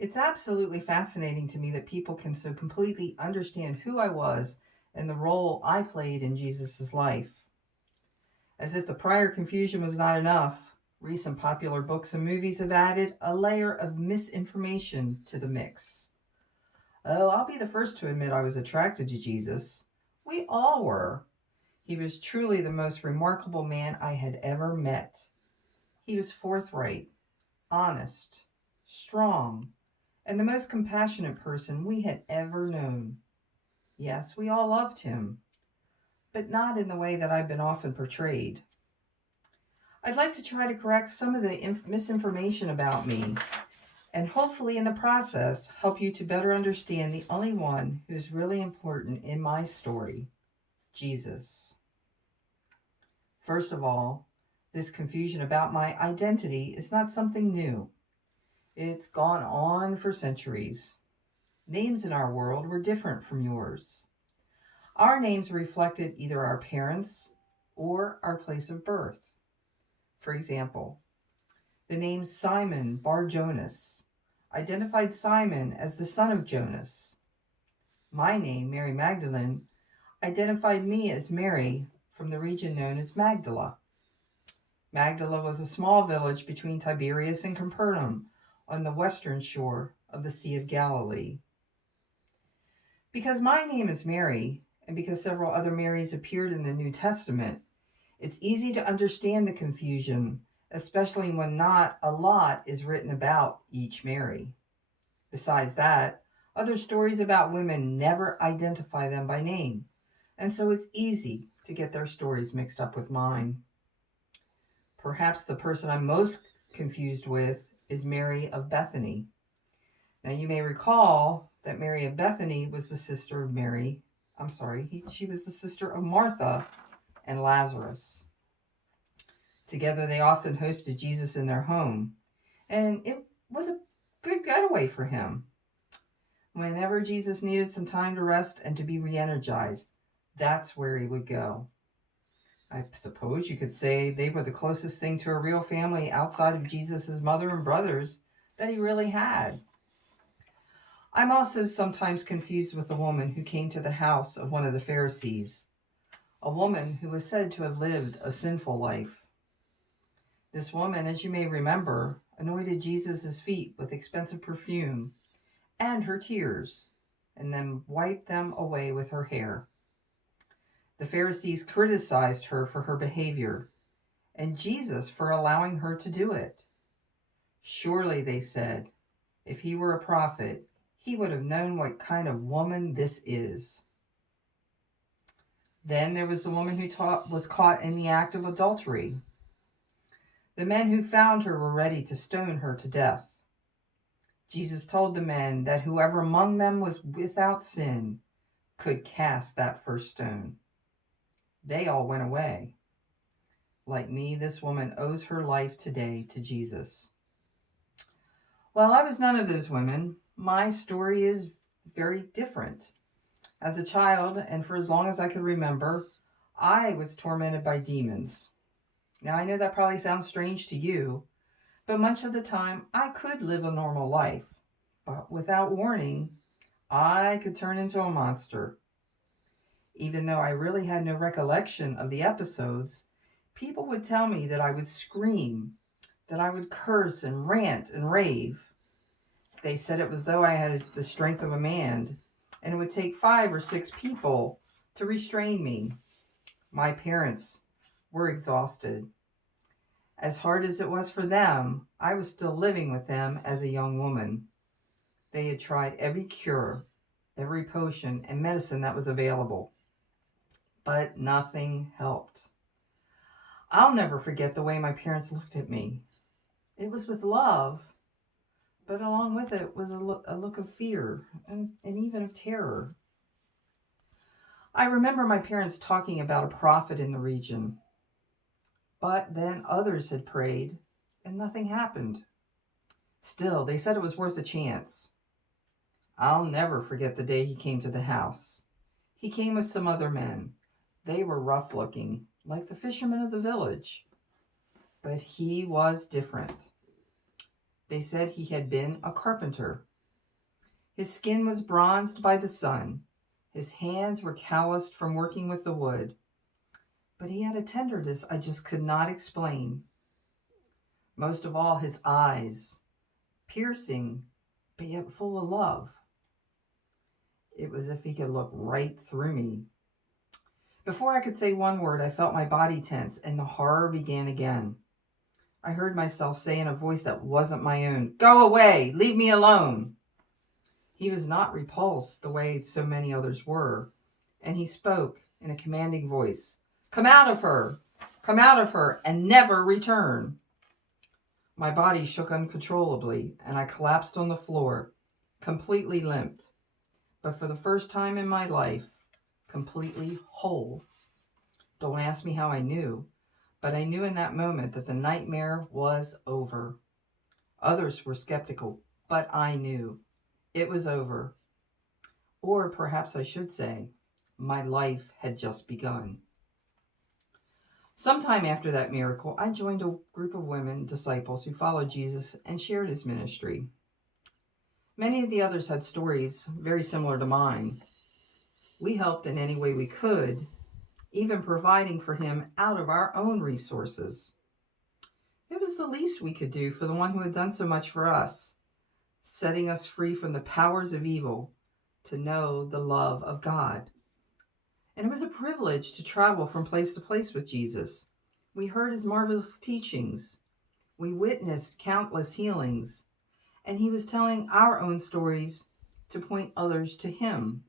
It's absolutely fascinating to me that people can so completely understand who I was and the role I played in Jesus' life. As if the prior confusion was not enough, recent popular books and movies have added a layer of misinformation to the mix. Oh, I'll be the first to admit I was attracted to Jesus. We all were. He was truly the most remarkable man I had ever met. He was forthright, honest, strong, and the most compassionate person we had ever known. Yes, we all loved him, but not in the way that I've been often portrayed. I'd like to try to correct some of the misinformation about me, and hopefully, in the process, help you to better understand the only one who's really important in my story, Jesus. First of all, this confusion about my identity is not something new. It's gone on for centuries. Names in our world were different from yours. Our names reflected either our parents or our place of birth. For example, the name Simon Bar Jonas identified Simon as the son of Jonas. My name, Mary Magdalene, identified me as Mary from the region known as Magdala. Magdala was a small village between Tiberias and Capernaum on the western shore of the Sea of Galilee. Because my name is Mary, and because several other Marys appeared in the New Testament, it's easy to understand the confusion, especially when not a lot is written about each Mary. Besides that, other stories about women never identify them by name, and so it's easy to get their stories mixed up with mine. Perhaps the person I'm most confused with is Mary of Bethany. Now, you may recall that Mary of Bethany was the sister of she was the sister of Martha and Lazarus. Together, they often hosted Jesus in their home, and it was a good getaway for him. Whenever Jesus needed some time to rest and to be re-energized, that's where he would go. I suppose you could say they were the closest thing to a real family outside of Jesus' mother and brothers that he really had. I'm also sometimes confused with a woman who came to the house of one of the Pharisees, a woman who was said to have lived a sinful life. This woman, as you may remember, anointed Jesus' feet with expensive perfume and her tears, and then wiped them away with her hair. The Pharisees criticized her for her behavior, and Jesus for allowing her to do it. Surely, they said, if he were a prophet, he would have known what kind of woman this is. Then there was the woman who was caught in the act of adultery. The men who found her were ready to stone her to death. Jesus told the men that whoever among them was without sin could cast that first stone. They all went away. Like me, this woman owes her life today to Jesus. Well, I was none of those women. My story is very different. As a child, and for as long as I could remember, I was tormented by demons. Now, I know that probably sounds strange to you, but much of the time I could live a normal life. But without warning, I could turn into a monster. Even though I really had no recollection of the episodes, people would tell me that I would scream, that I would curse and rant and rave. They said it was though I had the strength of a man, and it would take 5 or 6 people to restrain me. My parents were exhausted. As hard as it was for them, I was still living with them as a young woman. They had tried every cure, every potion and medicine that was available, but nothing helped. I'll never forget the way my parents looked at me. It was with love, but along with it was a look of fear and even of terror. I remember my parents talking about a prophet in the region, but then others had prayed and nothing happened. Still, they said it was worth a chance. I'll never forget the day he came to the house. He came with some other men. They were rough looking, like the fishermen of the village. But he was different. They said he had been a carpenter His skin was bronzed by the sun. His hands were calloused from working with the wood. But he had a tenderness I just could not explain. Most of all, his eyes, piercing, but yet full of love. It was as if he could look right through me. Before I could say one word, I felt my body tense, and the horror began again. I heard myself say in a voice that wasn't my own, "Go away! Leave me alone!" He was not repulsed the way so many others were, and he spoke in a commanding voice, "Come out of her! Come out of her, and never return!" My body shook uncontrollably, and I collapsed on the floor, completely limped, but for the first time in my life, completely whole. Don't ask me how I knew, but I knew in that moment that the nightmare was over. Others were skeptical, but I knew it was over. Or perhaps I should say, my life had just begun. Sometime after that miracle, I joined a group of women disciples who followed Jesus and shared his ministry. Many of the others had stories very similar to mine. We helped in any way we could, even providing for him out of our own resources. It was the least we could do for the one who had done so much for us, setting us free from the powers of evil to know the love of God. And it was a privilege to travel from place to place with Jesus. We heard his marvelous teachings. We witnessed countless healings. And he was telling our own stories to point others to him.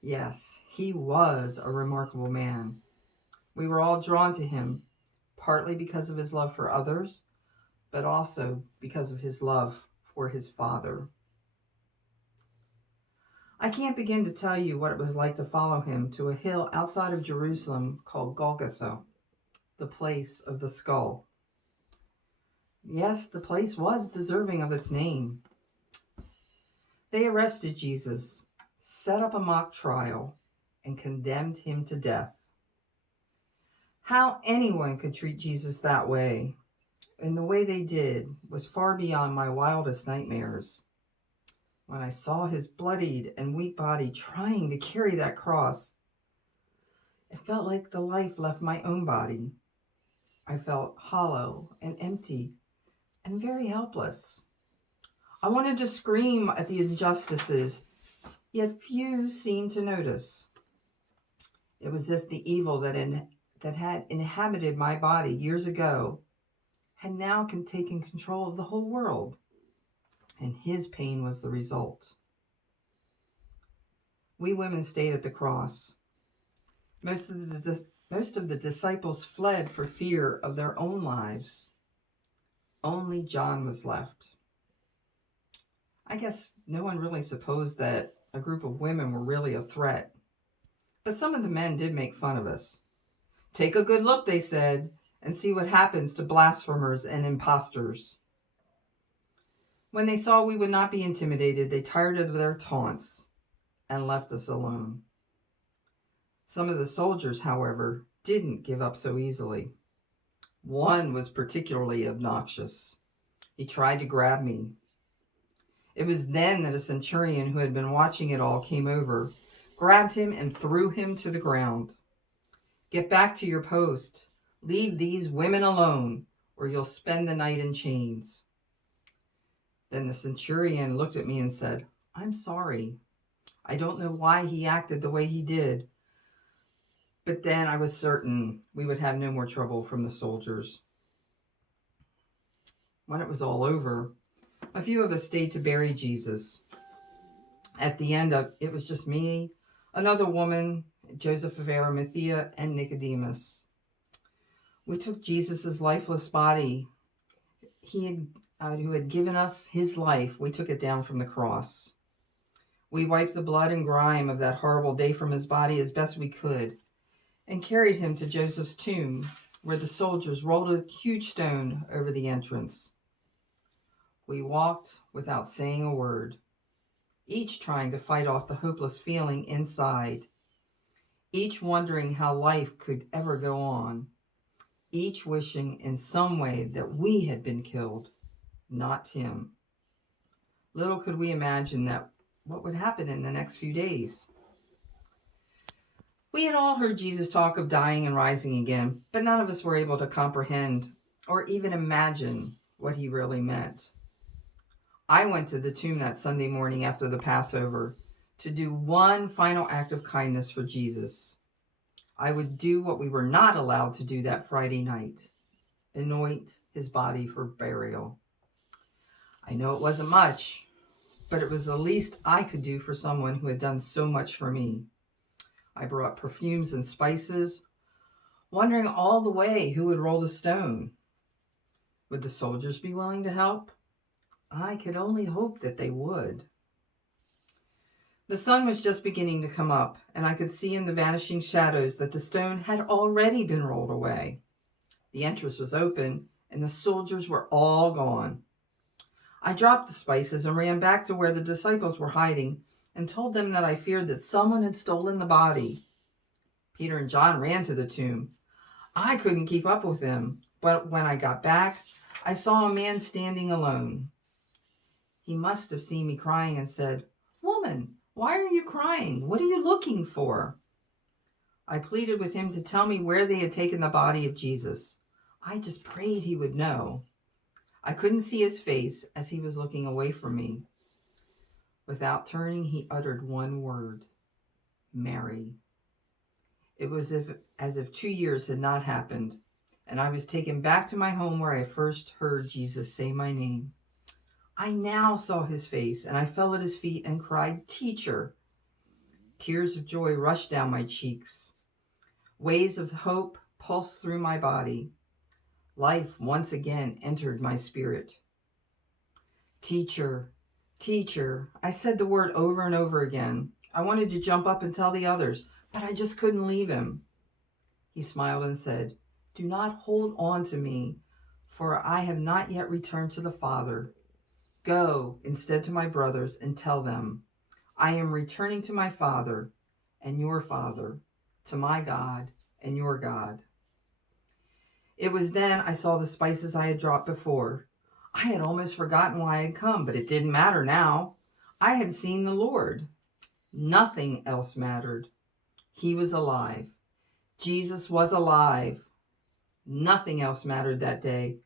Yes, he was a remarkable man. We were all drawn to him, partly because of his love for others, but also because of his love for his Father. I can't begin to tell you what it was like to follow him to a hill outside of Jerusalem called Golgotha, the place of the skull. Yes, the place was deserving of its name. They arrested Jesus, set up a mock trial, and condemned him to death. How anyone could treat Jesus that way, and the way they did, was far beyond my wildest nightmares. When I saw his bloodied and weak body trying to carry that cross, it felt like the life left my own body. I felt hollow and empty and very helpless. I wanted to scream at the injustices, yet few seemed to notice. It was as if the evil that had inhabited my body years ago had now taken control of the whole world, and his pain was the result. We women stayed at the cross. Most of the disciples fled for fear of their own lives. Only John was left. I guess no one really supposed that a group of women were really a threat. But some of the men did make fun of us. "Take a good look," they said, "and see what happens to blasphemers and impostors." When they saw we would not be intimidated, they tired of their taunts and left us alone. Some of the soldiers, however, didn't give up so easily. One was particularly obnoxious. He tried to grab me. It was then that a centurion who had been watching it all came over, grabbed him, and threw him to the ground. "Get back to your post. Leave these women alone, or you'll spend the night in chains." Then the centurion looked at me and said, "I'm sorry. I don't know why he acted the way he did." But then I was certain we would have no more trouble from the soldiers. When it was all over, a few of us stayed to bury Jesus. At the end of it was just me, another woman, Joseph of Arimathea, and Nicodemus. We took Jesus' lifeless body, who had given us his life. We took it down from the cross. We wiped the blood and grime of that horrible day from his body as best we could, and carried him to Joseph's tomb, where the soldiers rolled a huge stone over the entrance. We walked without saying a word, each trying to fight off the hopeless feeling inside, each wondering how life could ever go on, each wishing in some way that we had been killed, not him. Little could we imagine that what would happen in the next few days. We had all heard Jesus talk of dying and rising again, but none of us were able to comprehend or even imagine what he really meant. I went to the tomb that Sunday morning after the Passover to do one final act of kindness for Jesus. I would do what we were not allowed to do that Friday night: anoint his body for burial. I know it wasn't much, but it was the least I could do for someone who had done so much for me. I brought perfumes and spices, wondering all the way who would roll the stone. Would the soldiers be willing to help? I could only hope that they would. The sun was just beginning to come up, and I could see in the vanishing shadows that the stone had already been rolled away. The entrance was open, and the soldiers were all gone. I dropped the spices and ran back to where the disciples were hiding and told them that I feared that someone had stolen the body. Peter and John ran to the tomb. I couldn't keep up with them, but when I got back, I saw a man standing alone. He must have seen me crying and said, "Woman, why are you crying? What are you looking for?" I pleaded with him to tell me where they had taken the body of Jesus. I just prayed he would know. I couldn't see his face as he was looking away from me. Without turning, he uttered one word: Mary. It was as if 2 years had not happened, and I was taken back to my home where I first heard Jesus say my name. I now saw his face, and I fell at his feet and cried, "Teacher!" Tears of joy rushed down my cheeks. Waves of hope pulsed through my body. Life once again entered my spirit. "Teacher, teacher." I said the word over and over again. I wanted to jump up and tell the others, but I just couldn't leave him. He smiled and said, "Do not hold on to me, for I have not yet returned to the Father. Go instead to my brothers and tell them, I am returning to my Father and your Father, to my God and your God." It was then I saw the spices I had dropped before. I had almost forgotten why I had come, but it didn't matter now. I had seen the Lord. Nothing else mattered. He was alive. Jesus was alive. Nothing else mattered that day,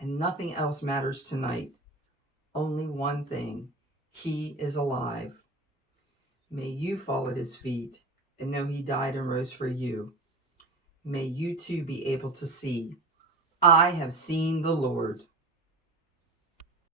and nothing else matters tonight. Only one thing: he is alive. May you fall at his feet and know he died and rose for you. May you too be able to see, I have seen the Lord.